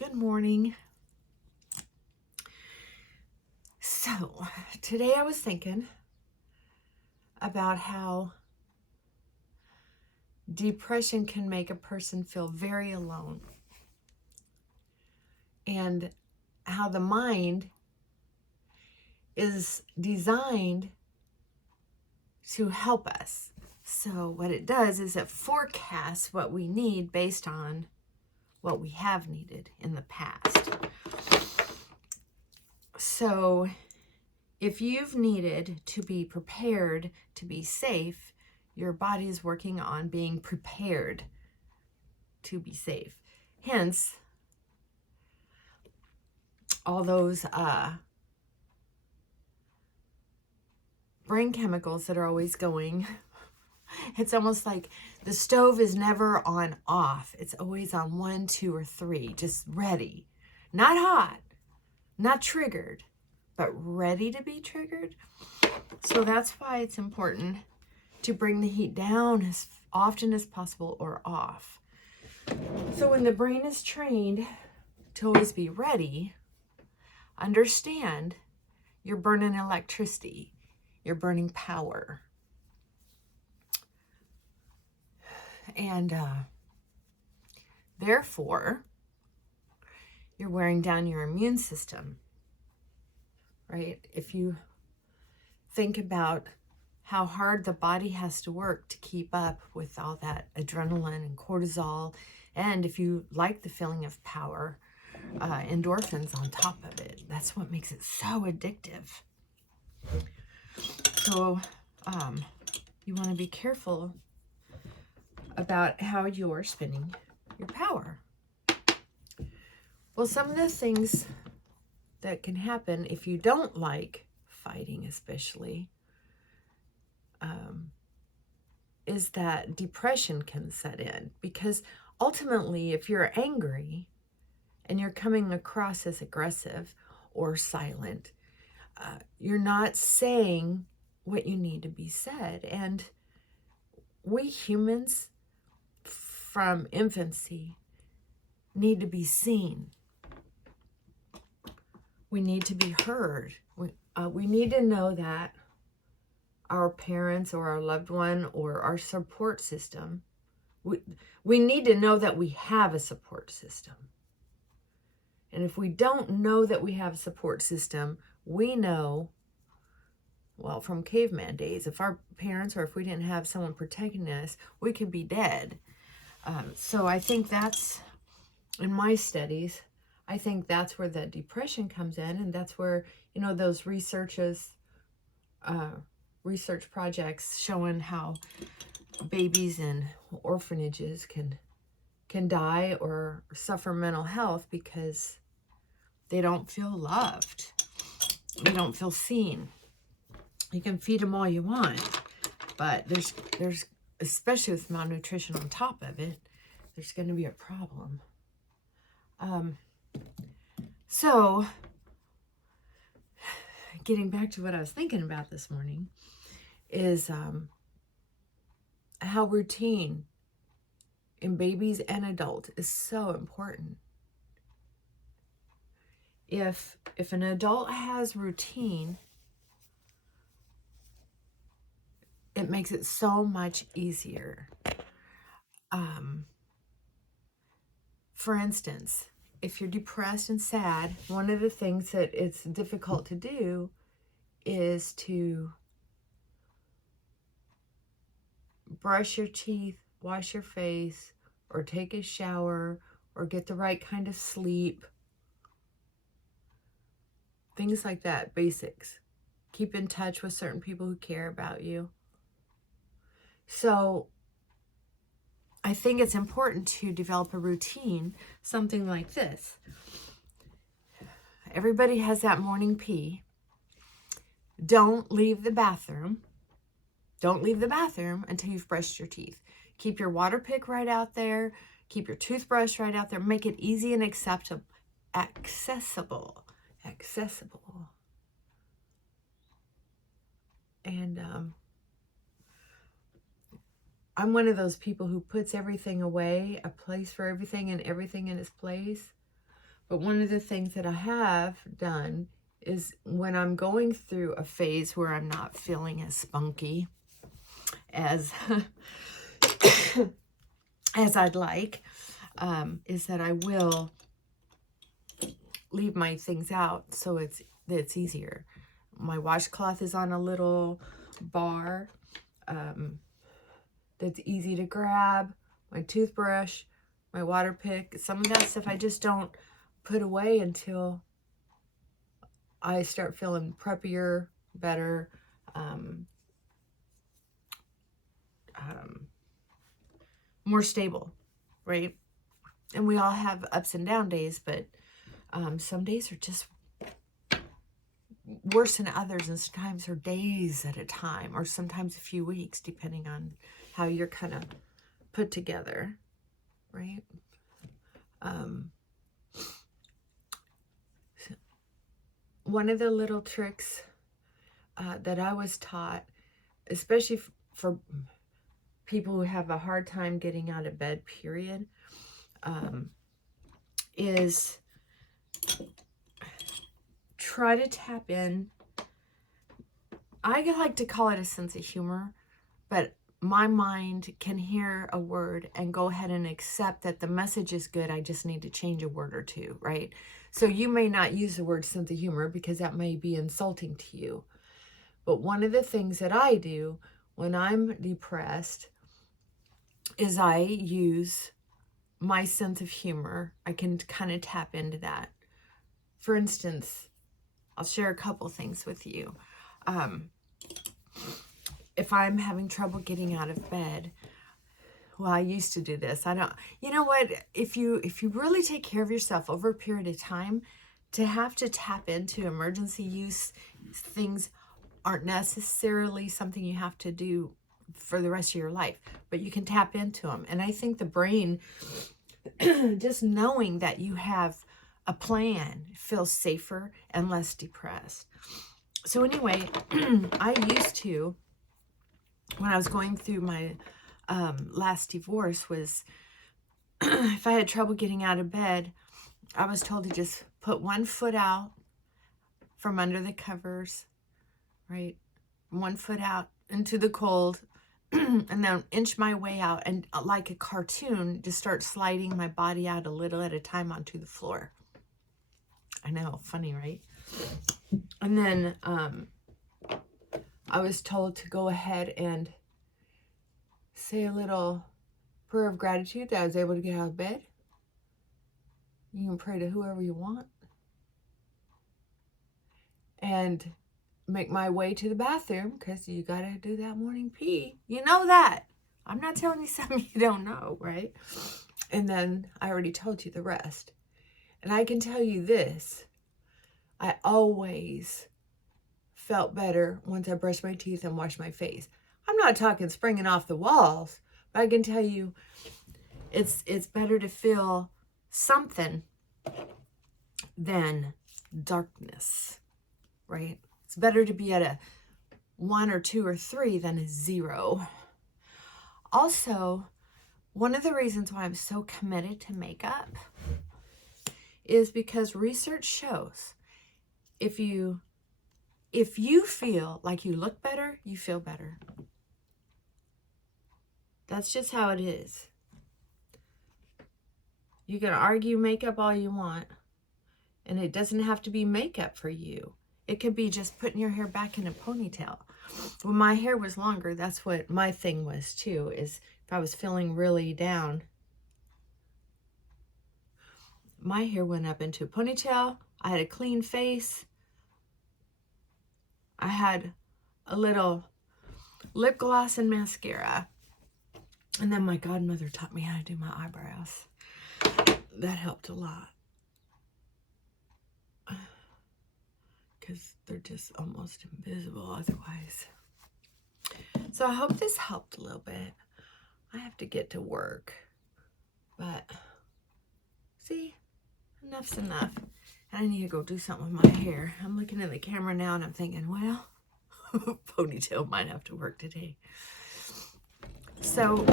Good morning. So, today I was thinking about how depression can make a person feel very alone, and how the mind is designed to help us. So, what it does is it forecasts what we need based on what we have needed in the past. So, if you've needed to be prepared to be safe, your body is working on being prepared to be safe. Hence, all those brain chemicals that are always going. It's almost like the stove is never on off. It's always on 1, 2, or 3, just ready. Not hot, not triggered, but ready to be triggered. So that's why it's important to bring the heat down as often as possible or off. So when the brain is trained to always be ready, understand you're burning electricity, you're burning power. And therefore, you're wearing down your immune system, right? If you think about how hard the body has to work to keep up with all that adrenaline and cortisol, and if you like the feeling of power, endorphins on top of it. That's what makes it so addictive. So you want to be careful about how you're spending your power. Well, some of the things that can happen if you don't like fighting, especially, is that depression can set in. Because ultimately, if you're angry and you're coming across as aggressive or silent, you're not saying what you need to be said. And we humans, from infancy, need to be seen. We need to be heard. We need to know that our parents or our loved one or our support system, we need to know that we have a support system. And if we don't know that we have a support system, we know, well, from caveman days, if our parents or if we didn't have someone protecting us, we could be dead. So I think that's, in my studies, I think that's where the depression comes in, and that's where, those research projects showing how babies in orphanages can die or suffer mental health because they don't feel loved. They don't feel seen. You can feed them all you want, but there's especially with malnutrition on top of it, there's going to be a problem. So getting back to what I was thinking about this morning is how routine in babies and adults is so important. If an adult has routine, it makes it so much easier. For instance, if you're depressed and sad, one of the things that it's difficult to do is to brush your teeth, wash your face, or take a shower, or get the right kind of sleep. Things like that, basics. Keep in touch with certain people who care about you. So I think it's important to develop a routine, something like this. Everybody has that morning pee. Don't leave the bathroom. Don't leave the bathroom until you've brushed your teeth. Keep your water pick right out there. Keep your toothbrush right out there. Make it easy and accessible. And I'm one of those people who puts everything away, a place for everything and everything in its place. But one of the things that I have done is when I'm going through a phase where I'm not feeling as spunky as as I'd like, is that I will leave my things out so it's easier. My washcloth is on a little bar that's easy to grab. My toothbrush, my water pick, some of that stuff I just don't put away until I start feeling preppier, better, more stable, right? And we all have ups and down days, but some days are just worse than others, and sometimes are days at a time, or sometimes a few weeks, depending on how you're kind of put together, right? One of the little tricks that I was taught, especially for people who have a hard time getting out of bed, period, is try to tap in. I like to call it a sense of humor, but my mind can hear a word and go ahead and accept that the message is good. I just need to change a word or two, right? So you may not use the word sense of humor because that may be insulting to you. But one of the things that I do when I'm depressed is I use my sense of humor. I can kind of tap into that. For instance, I'll share a couple things with you. If I'm having trouble getting out of bed, well, I used to do this. You know what? If you really take care of yourself over a period of time, to have to tap into emergency use things aren't necessarily something you have to do for the rest of your life, but you can tap into them. And I think the brain, just knowing that you have a plan, feels safer and less depressed. So anyway, I used to, when I was going through my last divorce, was if I had trouble getting out of bed, I was told to just put one foot out from under the covers, right? One foot out into the cold, and then inch my way out, and like a cartoon, just start sliding my body out a little at a time onto the floor. I know, funny, right? And then I was told to go ahead and say a little prayer of gratitude that I was able to get out of bed. You can pray to whoever you want. And make my way to the bathroom, because you got to do that morning pee. You know that. I'm not telling you something you don't know, right? And then I already told you the rest. And I can tell you this. I always felt better once I brushed my teeth and washed my face. I'm not talking springing off the walls, but I can tell you it's better to feel something than darkness, right? It's better to be at a 1 or 2 or 3 than a 0. Also, one of the reasons why I'm so committed to makeup is because research shows if you feel like you look better, you feel better. That's just how it is. You can argue makeup all you want, and it doesn't have to be makeup for you. It could be just putting your hair back in a ponytail. When my hair was longer, that's what my thing was too, is if I was feeling really down, my hair went up into a ponytail. I had a clean face. I had a little lip gloss and mascara. And then my godmother taught me how to do my eyebrows. That helped a lot. Because they're just almost invisible otherwise. So I hope this helped a little bit. I have to get to work. But, see, enough's enough. And I need to go do something with my hair. I'm looking at the camera now and I'm thinking, well, ponytail might have to work today. So,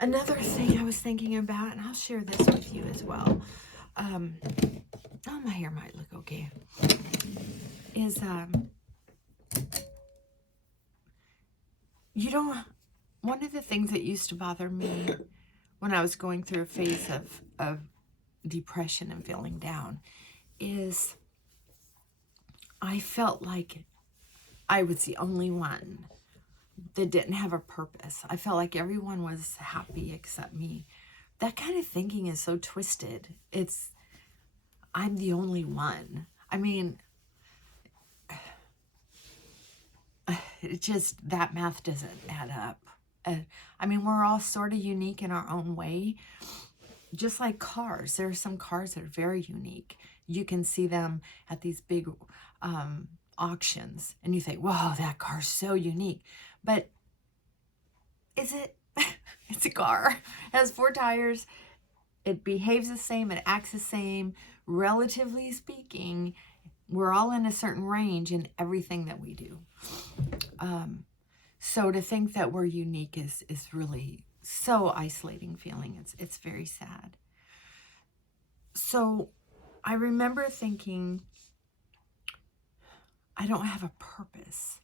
another thing I was thinking about, and I'll share this with you as well. oh, my hair might look okay, is, one of the things that used to bother me when I was going through a phase of depression and feeling down is I felt like I was the only one that didn't have a purpose. I felt like everyone was happy except me. That kind of thinking is so twisted. I'm the only one. I mean, it just, that math doesn't add up. I mean, we're all sort of unique in our own way. Just like cars. There are some cars that are very unique. You can see them at these big auctions, and you think, wow, that car's so unique. But is it? It's a car. It has 4 tires. It behaves the same. It acts the same. Relatively speaking, we're all in a certain range in everything that we do. So to think that we're unique is really so isolating feeling. It's very sad. So I remember thinking, I don't have a purpose.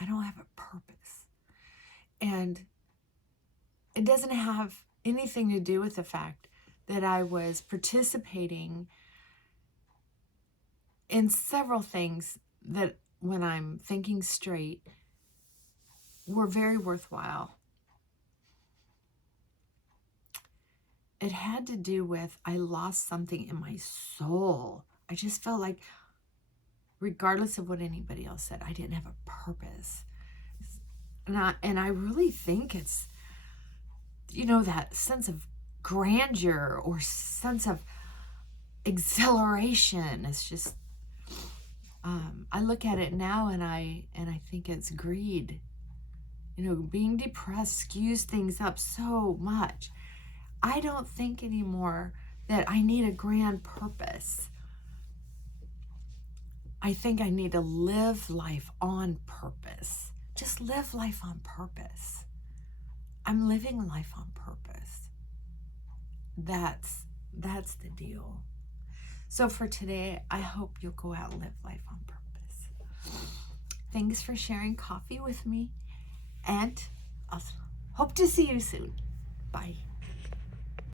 I don't have a purpose. And it doesn't have anything to do with the fact that I was participating in several things that, when I'm thinking straight, were very worthwhile. It had to do with, I lost something in my soul. I just felt like, regardless of what anybody else said, I didn't have a purpose. And I really think it's, that sense of grandeur or sense of exhilaration. It's just, I look at it now and I think it's greed. Being depressed skews things up so much. I don't think anymore that I need a grand purpose. I think I need to live life on purpose. Just live life on purpose. I'm living life on purpose. That's the deal. So for today, I hope you'll go out and live life on purpose. Thanks for sharing coffee with me, and I'll hope to see you soon. Bye.